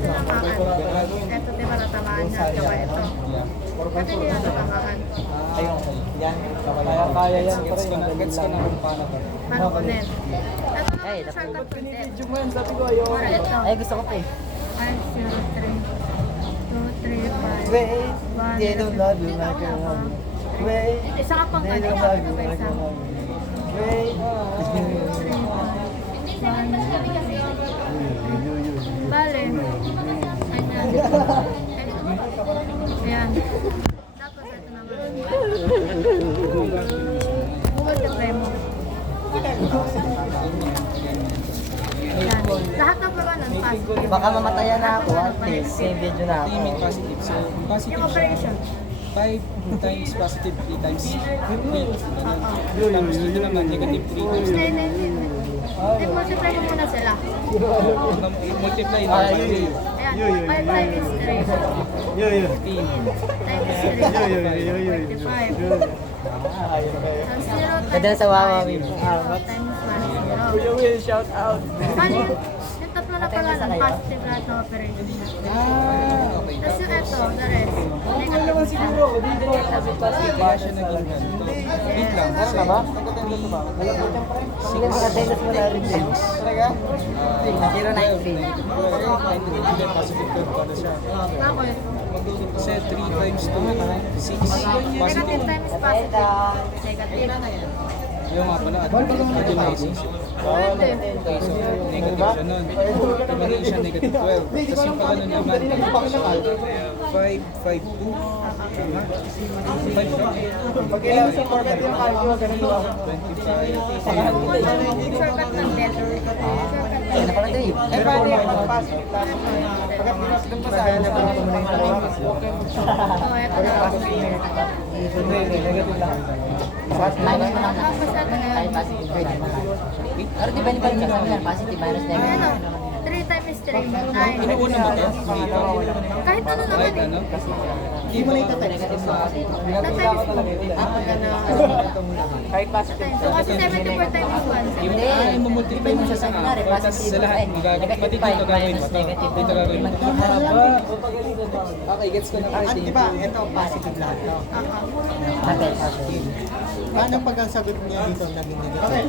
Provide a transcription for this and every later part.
tinamaan. Ito, di ba natamaan niya? Tsaka ito. Ba't hindi na natamaan? Kaya yan. Gets ko na kung paano to. Paano ko din? Ito naman yung shortcut content. Para ito. Ay, gusto ko pa eh. 5, 0, 3, 2, 3, 5. Wait, 1, they don't love you like I love you. Wait, isa ka pang they ano, don't love you sabay like I isa. love you. Wait, 3, 1. Bale. Ayan. Tapos ito naman. Multiply mo. Ayan. Lahat ng pagkanan, positive. baka mamatayan na ako at least. Same video na ako. Timing positive. So, positive Yung operation. 5 times positive, 3 times 3. Tapos dito naman, negative 3 times Hindi. I-multiply mo muna sila. multiply na. Ayan. 5 times 3. 15 times 3. 45. Times 0 Ganda times sa Wawa 5. Win. 0 times 1. 0. shout out. Bali, yung tatlo na pala ng positive lahat ng operation. Okay. Tapos yung ito, the rest. Negative siya. Kaya siya naging ganito. Wait lang. Meron na ba? Sige, mga attendance mo na rin din. Talaga? 093. Positive curve pala siya. Bakit? Kasi 3 times 2, 6. Negative Positive. times positive. Negative. Yung nga pala, adjust na isisip. Pwede. Okay, so negative siya nun. Tumagin siya negative 12. Tapos yung pala nun naman, 5, 5, 2. Tama? 5 ba? Pag ilang sa format yung calcio, ganun ba? 25. Shortcut ng letter. Shortcut ng Ano pala ito eh? Eh, paano yung mag-positive lang? Pagkat pinasok pa sa akin, nagpapatuloy na lang. Oh, ito na. Negative lang. Minus mo lang na. Tapos ito na Ay, yun. positive. Pwede mo na. Pero di ba yung balik sa amin, positive minus Ano? negative? 3 times 3, 9. Inuuna mo to? Dito? Kahit ano naman Kahit eh. ano? Hindi mo na ito negative mo kasi. Na-times mo. Kahit positive. So kasi 74 times 1. Hindi. Multiply mo siya sa kunwari, tapos positive. sa lahat, Ay, magagawin. negative Pati dito 5 gagawin mo minus to. negative Dito gagawin mo to. Okay, gets ko na part. Di ba, ito positive lahat to. Bakit? Bakit? Paano pag ang sagot niya dito naging negative?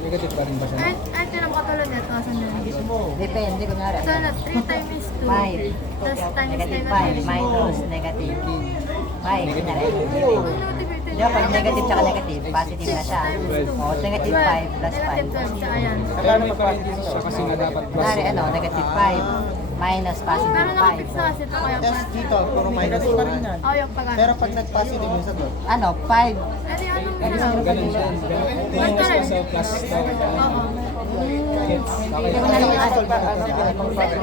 Negative pa rin ba siya? Ay, ito lang katulad nito. Asan na lang? Depende, kunwari. So, 3 times 2. 5. Tapos times Negative negative 5 minus negative 5. Kunyari. Di ba pag negative tsaka negative, positive na siya. O, negative 5 plus 5. Negative 12 siya, ayan. Pero may parenthesis siya kasi nga dapat plus. Kunwari, ano, negative 5 minus Pero positive nakapix na 5. kasi ito kaya Yes, dito, puro minus pa rin yan. Oh, yung pag-ano. Pero pag nag-positive yung sagot, Ano, 5. Ano yung anong ano? Ganun siya. Minus ka sa plus. Oo. Hindi mo na lang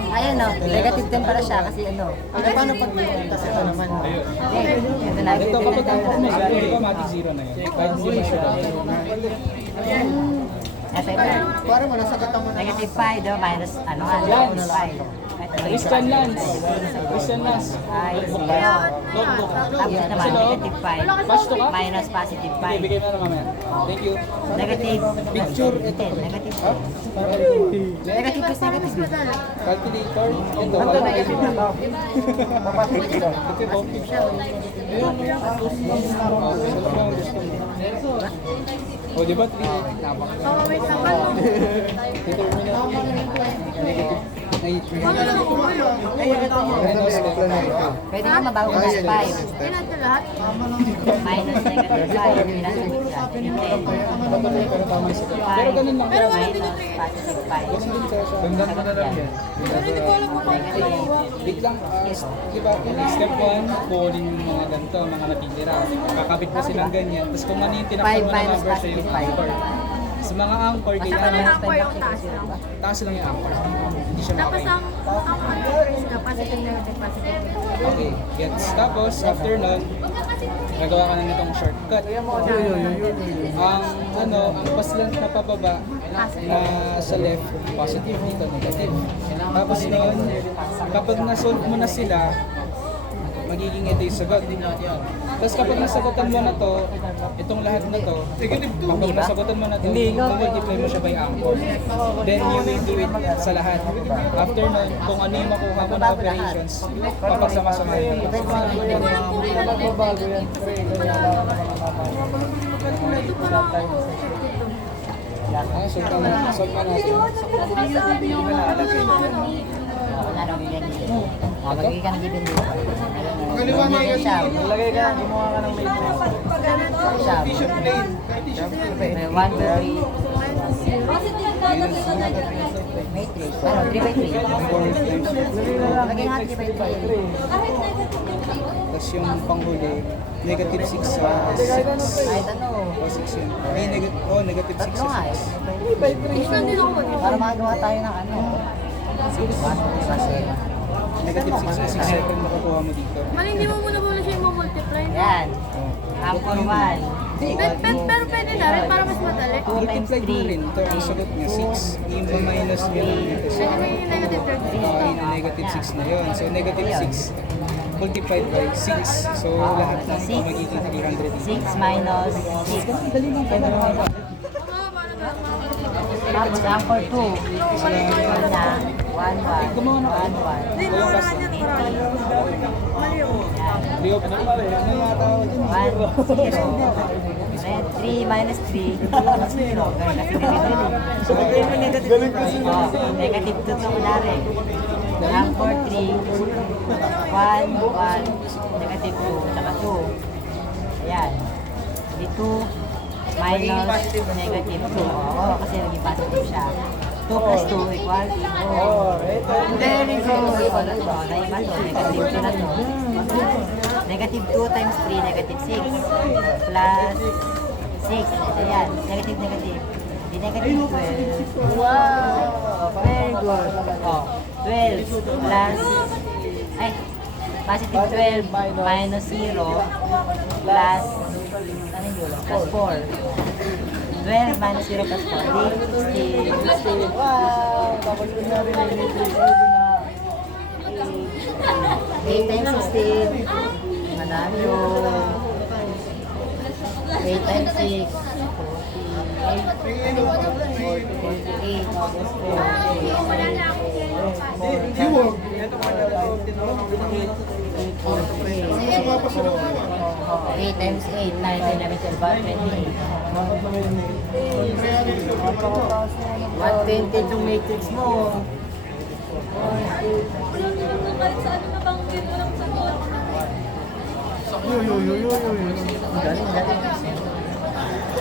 ayan, no, negative 10 para siya kasi ano. paano pag tas ito naman? Okay, ito na. Ito kapag di ba mati zero na yun? Kahit zero siya daw. Ito ito. Kuwari mo, nasagutan mo na. Negative 5, do, minus, ano nga, minus 5. Christian Lance. Christian Lance. Ay, Kaya, zero. Tapos naman, negative 5 minus positive 5. Ibigay mo na mamaya. Thank you. Negative Picture. 10, negative 10. Negative plus negative. Calculator. Ito. Ano to, negative na to? Ito yung office. O, di ba? 3. Oo, wait lang. Ano? Ano lang ako ngayon? Pwede ka mabago ko ng 5 Ilan ito lahat? minus negative 5 minus 10. Pero ganun lang. Pero wala din Minus ito eh. positive 5. Gandang mo na lang yan. Pero hindi ko alam kung paano ito gawa. Wait lang, di ba, step 1, kukunin yung mga ganito, mga natitira. Kakabit mo silang ganyan. Tapos kung ano yung tinakpan 5 mo na minus number sa yung positive 5. anchor. Sa mga anchor, Basta kailangan lang ang yung taas lang. taas lang yung anchor. Hindi siya Tapos makakain. ang anti-freeze ka, positive, negative, positive. Okay, gets. Tapos, after nun, nagawa ka na nitong shortcut. Ang paslant na pababa na sa left, positive dito, negative. Tapos nun, kapag na-solve mo na sila, magiging ito yung sagot. Tapos kapag nasagutan mo na to, itong lahat na to, kapag nasagutan mo na to, multiply mo siya by anchor. Then you will do it sa lahat. After nun, kung ano yung makuha mo na operations, papagsama-samahin mo. Magbabago yan, pre. Solve ka natin. Ano ang ganyan? Magiging ka ng given dito. Kaliwa mo yung Siya. Lagay ka, gumawa ka ng matrix. Siya. Tissue plate. May 1, 2, 3. Matrix. Ano? 3 by 3. Lagay nga 3 by 3. Tapos yung panghuli, negative 6 sa 6. Kahit ano. O 6 yun. Ay, negative 6 Tatlo sa nga eh. 6. Para magawa tayo ng ano. 1, 2, 3. Negative 6 sa 6 second makukuha mo dito. Mali, hindi mo muna siya yung multiply. Yan. Anchor 1. Pero pwede na rin para mas madali. 2 times Multiply mo rin. 3. Ito, ang sagot niya, 6. I-minus niya lang dito. So, Pwede mo yung negative 30. negative 6 na yun. So, negative 6 multiplied by 6. So, lahat ng ito magiging 300. 6 minus 6. Tapos anchor 2. Equal na 1, 1, 1, 1. Hindi mo na kanya para. Mali yun. Hindi ko pa na pare. Ano yung mga tao dyan? 1, 0. Then 3 minus 3. Tapos 0. So, negative 2 to kunwari. Anchor 3. 1, 1. Negative 2. Saka 2. Ayan. Di 2 minus negative 2. Oo, kasi naging positive siya. 2 plus 2 equals 4. Very good. O, naiba to. Negative 2 na to. Negative 2 times 3, negative 6. Plus 6. Ayan. Negative, negative. Di negative 12. Wow! Very good. O, 12 plus... Ay, positive 12 minus 0 plus... Ano yun? Plus 4. 12 minus 0 plus 4. Di 16. Wow! Tapos yun na rin yung matrix. 8 times 16. Madami yun. 8 times 6. 8 times 8, 9, 11, 12, 28. 120 itong matrix mo. Galing, galing.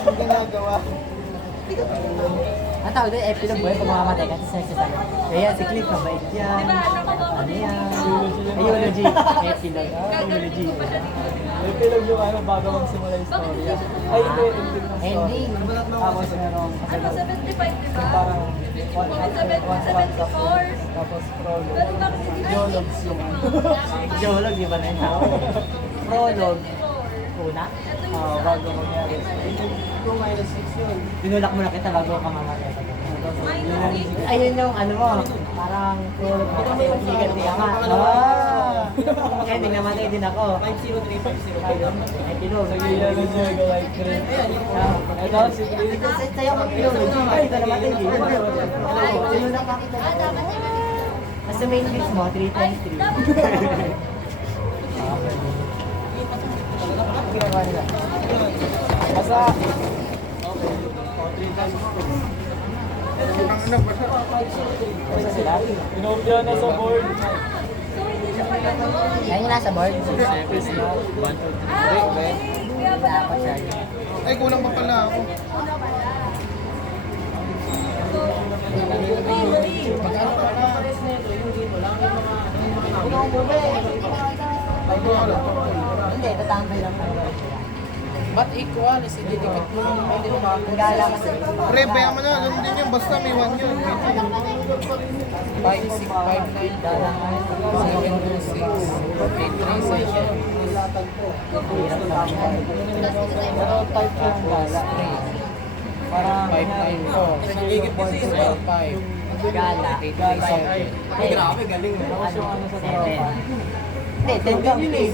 Ang ginagawa. Ang tawag doon, epilogue boy, pag mamamatay ka, tapos nagsasabi. Ayan, si Cliff, mabait yan. Ano yan? Eulogy. Epilogue. Eulogy. Epilog yung ano bago magsimula yung story. Ay, hindi. Ending ng story. Ending. Tapos merong Ano, 75, di ba? parang 74. tapos prologue. Ganun bakit hindi na Dialogues yung ano. Geolog, di ba na yun? Prologue. Una. Bago mangyari. 2 minus 6 yun. Tinulak mo na kita bago ka mamatay. minus 8. Ayun yung ano mo, parang prologue mo kasi magligan din ka. Kaya hindi namatay din ako. 50350. Epilogue. Nag-iano siya go like green. Ito, si Green. Sa'yo mag-eulogy. Ay, ito namatay din. Tinulak ka kita. Nasa main list mo, 3 times 3. Ginawa nila. Basta. Basta sila. Inopya na sa board. Ayun yung nasa board. Dapat siya. Ay, kulang pa pala ako. Hindi, tatambay lang tayo. Ba't equal? Isididikit mo lang naman din Ang gala kasi. Pre, bayan mo na, ganun din yun, basta may 1 yun. 5, 6, 5, 9, 7, 2, 6, 8, 3, 7. Pero type yung gala. Parang 5, 9, 4. Nagigit kasi 5. Gala. Ay, grabe, galing. Tapos yung ano sa 7. Hindi, 10 10 ka. din yun eh.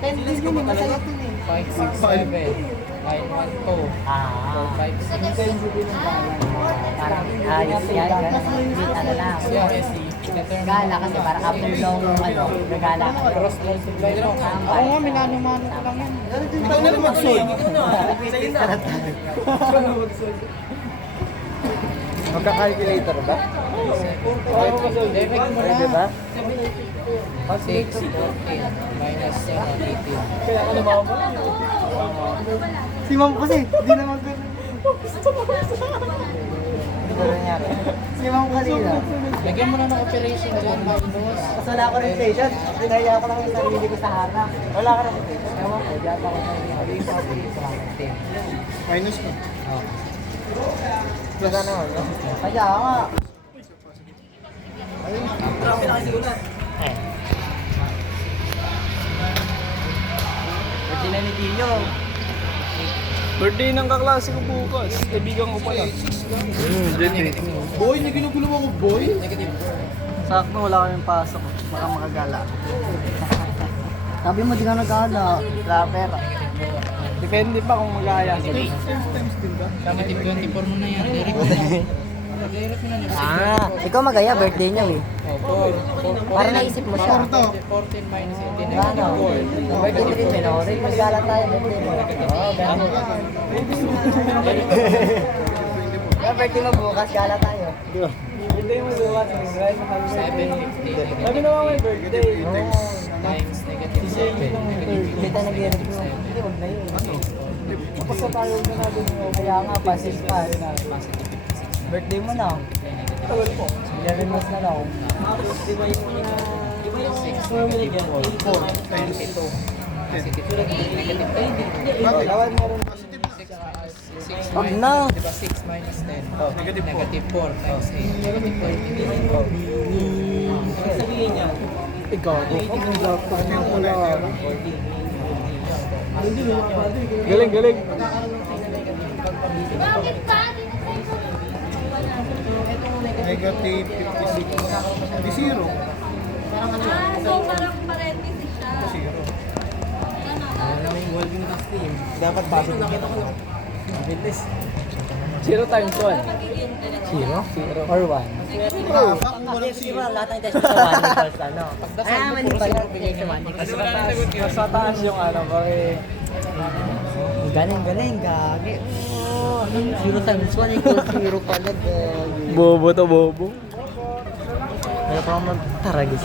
10 din yun eh, masaya yun eh. 5, 6, 7, 9, 1, 2, 4, 5, 6. Parang ayos yan. Ano lang. Yeah, SE. Determine. Gala kasi parang after long, gagala ka. Cross multiply lang. Ako nga, minano-mano ko lang yan. Ikaw na lang mag-solve. Magka-calculator ba? Debit mo na. Pwede ba? 6, 14, minus 18. Kaya ka naman mo? Si ma'am kasi, hindi naman ganun. Hindi ba nangyari? Si ma'am kanina. Lagyan mo na ng operation dyan, minus. Tapos wala ko rin station. Pinaya ko lang yung sarili ko sa harap. Wala ka rin station. Ewan ko, diyan ako na yung Minus mo. Plus naman, no? Kaya nga. Pwede na ni Tino. Birthday ng kaklase ko bukas. Kaibigan ko pala. Boy, na ginugulo mo ako, boy? Sakto, wala kaming pasok. Baka makagala. Sabi mo, di ka nagala. Rapper. Depende pa kung mag-aaya sila. Negative 24 mo na yan, direct mo na. Direct mo na nila. Ah, ikaw magaya, birthday niya eh. Oh, 4. Para naisip mo siya. 14 minus 18, Ano? negative 4. Birthday ni Rin, no? Rin, magala tayo, birthday mo. Oo, ganun. Kaya birthday mo bukas, gala tayo. Birthday mo bukas. 750. Sabi naman may birthday. Times negative 7. Hindi tayo nag-iarap mo. Hindi, huwag na yun. Tapos na tayo na natin yung Kaya nga, pasis pa. Birthday mo na. tagal po. 11 months na lang. 6, negative 4. 22. Negative 10. Bakit? Meron 6 Wag minus, na. diba 6 minus 10? Negative 4 times 8. Negative 20. Sabihin niya. ikaw. Galing, galing. Bakit ba? Negative 56. Di zero. So parang parenthesis siya. Zero. Dapat pasok. Zero times 1. Zero? Or 1? Ah, fuck, walang Di zero. ba lahat ng test sa 1 equals ano? Mali pala. Mas mataas yung ano, bakit? Galing, galing, gagi. Oh, 0 times 1 equals 0 pala, gagi. Bobo to, bobo. Kaya pa mag-taragis.